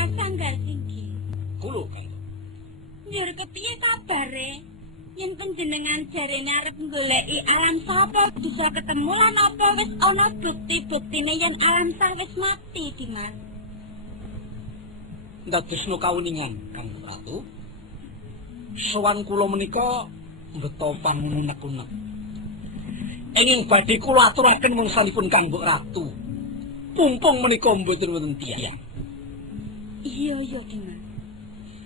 Dimas Sanggar Singgi. Kulo, Kang. Njur kepiye kabare? Yen panjenengan jarene arep goleki alam sapa bisa ketemu lan apa wis ana bukti-buktine yen alam sah wis mati, Dimas? Ndadosno kawuningan, Kang Ratu. Sowan kula menika mbeta pangunek-unek. Enging badhe kula aturaken mungsanipun Kang Ratu. Pumpung menika mboten wonten tiyang. Iya, Dimas.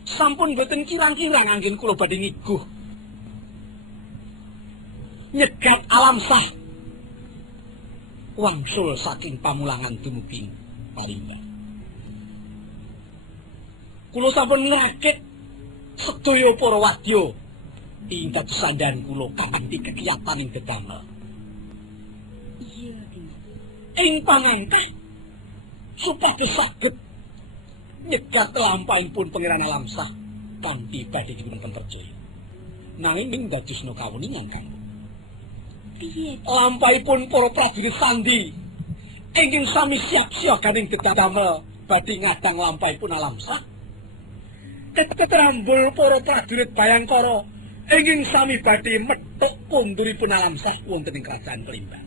Sampun mboten kirang-kirang anggen kula badhe ngiguh. Nyegat alam sah. Wangsul saking pamulangan dumugi Palembang. Kula sampun ngrakit sedaya para wadya ing dados sandhan kula kanthi kegiatan ing dedamel. Iya, Dimas. Ing pangangkah supados saged nyegat lampahipun Pangeran Alam Sah kanthi badhe dipun percaya. Nanging ing dadosna kawuningan Kang. Piye? Lampahipun para prajurit sandi ingkang sami siap-siaganing dedamel badhe ngadang lampahipun Alam Sah. Tetrambul para prajurit Bayangkara ingkang sami badhe methuk konduripun Alam Sah wonten ing kerajaan Palembang.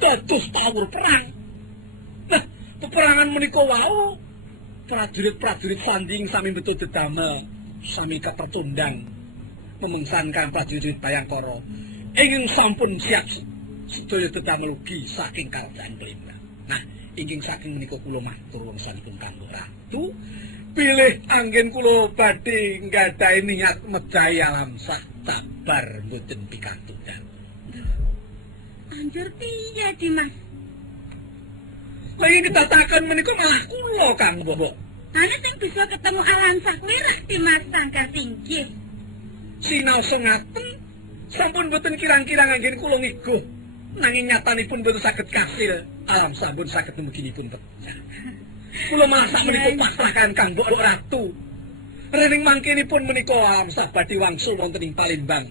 Dados tawur perang. Nah, peperangan menika wau prajurit-prajurit sandi sami betul dedamel sami kapertundang memengsankan prajurit Bayangkara ingkang sampun siap sedaya dedamel ugi saking kerajaan Palembang. Nah, ingkang saking menika kula matur wangsanipun kanggo Ratu pilih anggen kula badhe nggadahi niat mejahi Alam Sah sabar mboten pikantunan. Anjur piye, Dimas? Lagi ketatakan menika malah kula Kang Bobo. Ana sing bisa ketemu Alam Sah kuwi rek Dimas Sanggar Singgi. Sinau sengaten sampun boten kirang-kirang anggen kula ngiguh. Nanging nyatanipun boten saged kasil. Alam Sah boten saged nemuginipun pecah. Kula masak menika pasrahan Kang Mbok Ratu. Rening mangkenipun menika Alam Sah badhe wangsul wonten ing Palembang.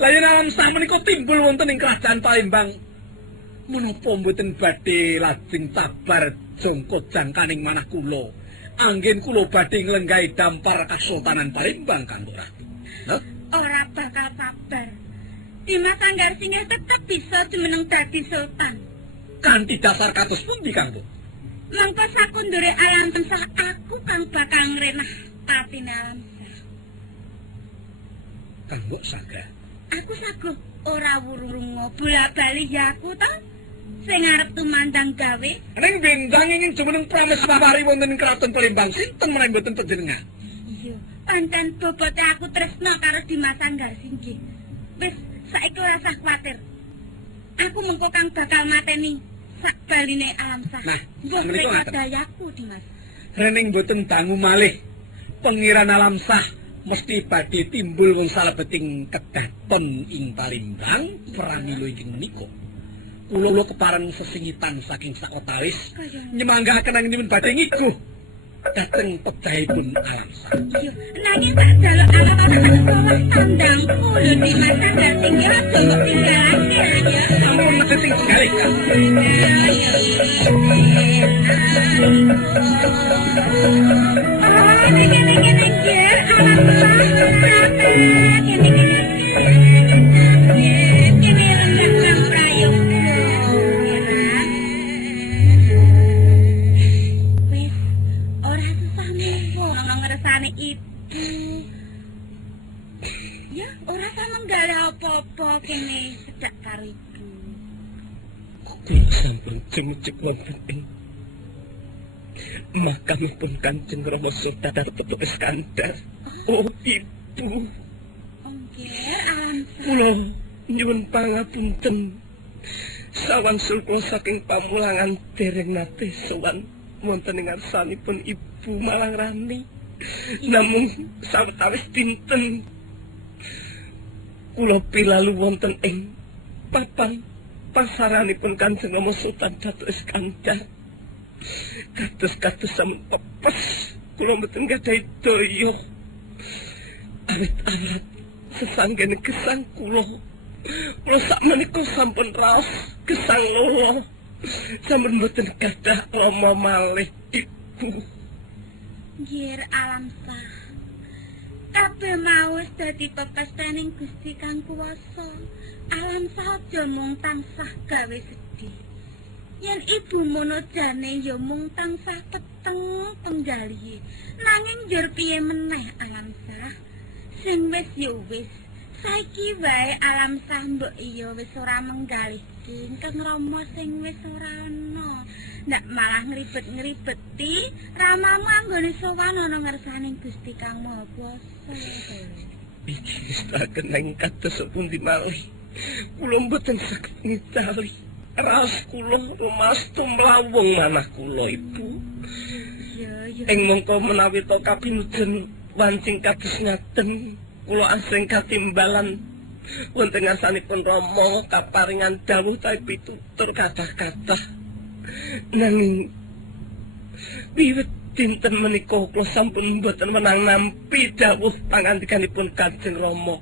Lah yen Alam Sah menika timbul wonten ing kerajaan Palembang, menapa mboten badhe lajeng sabar jangka jangkaning manah kula. Anggen kula badhe nglenggahi dampar Kasultanan Palembang Kang Ratu. Ora bakal sabar. Dimas Sanggar Singgi tetep bisa jumeneng dadi sultan. Kanthi dasar kados pundi Kang? Mangka sakundure Alam Sah aku kang bakal ngrenah patine Alam Sah. Kang Mbok Sanggar. Aku saguh ora wurung bola-bali ya aku to sing arep tumandang gawe. Ning bendang ingin jumeneng prameswari wonten ing kraton Palembang sinten menawi mboten panjenengan? Iya, pancen bobote aku tresna karo Dimas Sanggar Singgi. Wis saiki ora usah kuwatir. Aku mengko kang bakal mateni sak baline Alam Sah. Nah, mbok menika ngaten. dayaku Dimas. Rening mboten dangu malih pengiran Alam Sah mesti badhe timbul wong salebeting kedaton ing Palembang pramila ingkang menika. Kula kepareng sesingitan saking sakotawis nyemanggaken anggenipun badhe ngiguh dhateng pejahipun Alam Sah. Iya, nanging tak jaluk anak-anak tandangku lho Dimas Sanggar Singgi aja mbok tinggalake ya. Ampun mesti tinggal Kang. Ya, ora samanggale apa-apa kene sedak karo ibu. Kula sampun jemujug wonten ing makamipun Kanjeng Rama Sultan Ratu Iskandar. Oh, Ibu. Nggih, Alam Sah. Kula nyuwun pangapunten. Sawangsul kula saking pamulangan dereng nate sowan wonten ing ngarsanipun Ibu Malangrani. Namung sawetawis dinten kula pilalu wonten ing papan pasaranipun Kanjeng Rama Sultan Ratu Iskandar. Kados-kados sampun pepes kula mboten gadhahi daya. Awit-awit sesanggene gesang kula sakmenika sampun raos gesang loro. Sampun mboten gadah rama malih Ibu. Nggih alam sah. Kabeh mau wis dadi pepestaning Gusti Kang Kuwasa. Alam sah aja mung tansah gawe sedih. Yen ibu mono jane ya mung tansah peteng penggalihe. Nanging njur piye meneh alam sah. Sing wis ya wis. Saiki wae alam sah mbok iya wis ora menggalihke Kang Rama sing wis ora ana. Ndak malah ngribet-ngribeti ramamu anggone sowan ana ngersaning Gusti Kang Maha Kuwasa. Iki wis kakeneng kados pundi malih. Kula mboten saged ngitali. Raos kula rumastu mlawung manah kula Ibu. Ya. Ing mongko menawi to kapinujen wancing kados ngaten, kula asring katimbalan wonten ngarsanipun Rama kaparingan dawuh ta pitutur kathah-kathah. Nanging wiwit dinten menika kula sampun mboten menang nampi dawuh pangandikanipun Kanjeng Rama.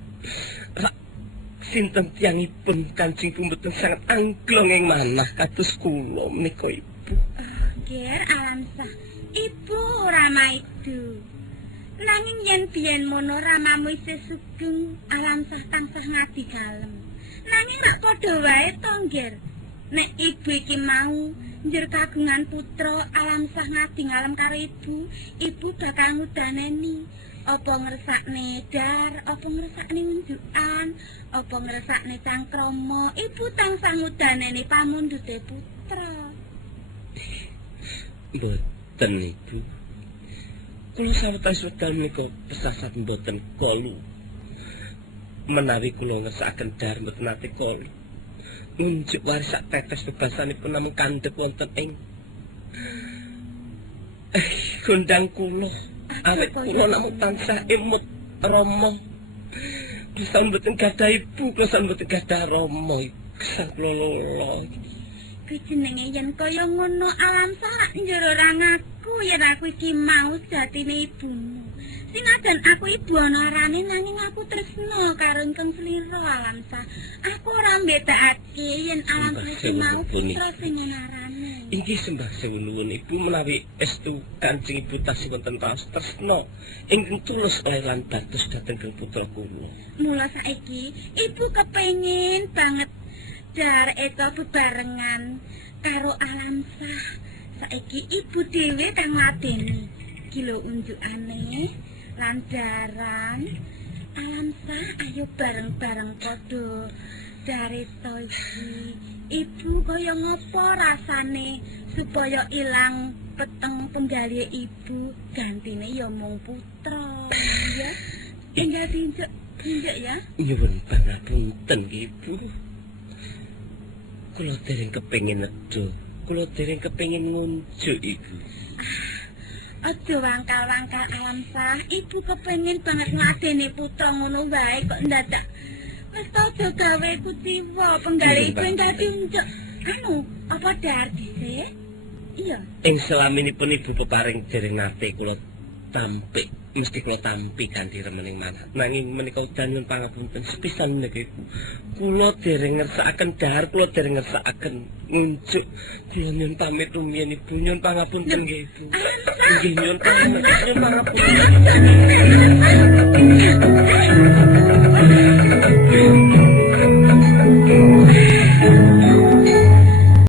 Sinten tiyangipun Kanjeng Ibu mboten sanget angglong ing manah kados kula menika Ibu. Ger alam sah. Ibu Rama itu. Nanging yen biyen mono ramamu isih sugeng alam sah tansah ngadi kalem. Nanging nek padha wae to Ger. Nek ibu iki mau njur kagungan putra alam sah ngadi ngalem karo ibu bakal ngudaneni. Apa ngersakne dar, apa ngersakne unjukan, apa ngersakne cangkrama, ibu tansah ngudaneni pamundhute putra. Mboten Ibu. Kula sawetawis wekdal menika pesasat mboten kolu. Menawi kula ngersakaken dar mboten nate kolu. Unjuk waris sak tetes bebasanipun namung kandhep wonten ing gondang kula. Awit kula namung tansah emut Rama. Bisa mboten gadah Ibu, bisa mboten gadah Rama. Sang kula lolo. Jenenge yen kaya ngono alam sah njur ora ngaku yen aku iki mau jatine ibumu. Sinajan aku ibu ana arane nanging aku tresna karo ingkang slira alam sah. Aku ora mbedakake yen alam sah iki mau putra sing ana arane. Inggih sembah sewu nuwun Ibu menawi estu Kanjeng Ibu tasih wonten kaos tresna ingkang tulus lan dados dhateng putra kula. Mula saiki ibu kepengin banget dar eta bebarengan karo alam sah. Saiki ibu dhewe kang ngadeni kilo unjukane lan daran. Alam sah ayo bareng-bareng padha dareta iki. Ibu kaya ngopo rasane supaya ilang peteng penggalihe ibu gantine ya mung putra ya. Tinggal tinjek ya. Nyuwun pangapunten Ibu. Kula dereng kepengin nedha, kula dereng kepengin ngunjuk Ibu. Aja wangkal-wangkal alam sah, ibu kepengin banget ngadeni putra ngono wae kok ndadak. Wis aja gawe kuciwa, penggali ibu dadi unjuk. Anu, apa dar dhisik? Iya. Ing selaminipun Ibu peparing dereng nate kula tampik, mesti kula tampi kanthi remening manah. Nanging menika nyuwun pangapunten sepisan menika Ibu. Kula dereng ngersakaken dahar, kula dereng ngersakaken ngunjuk. Kula nyuwun pamit rumiyin Ibu, nyuwun pangapunten nggih Ibu. Nggih nyuwun pangapunten.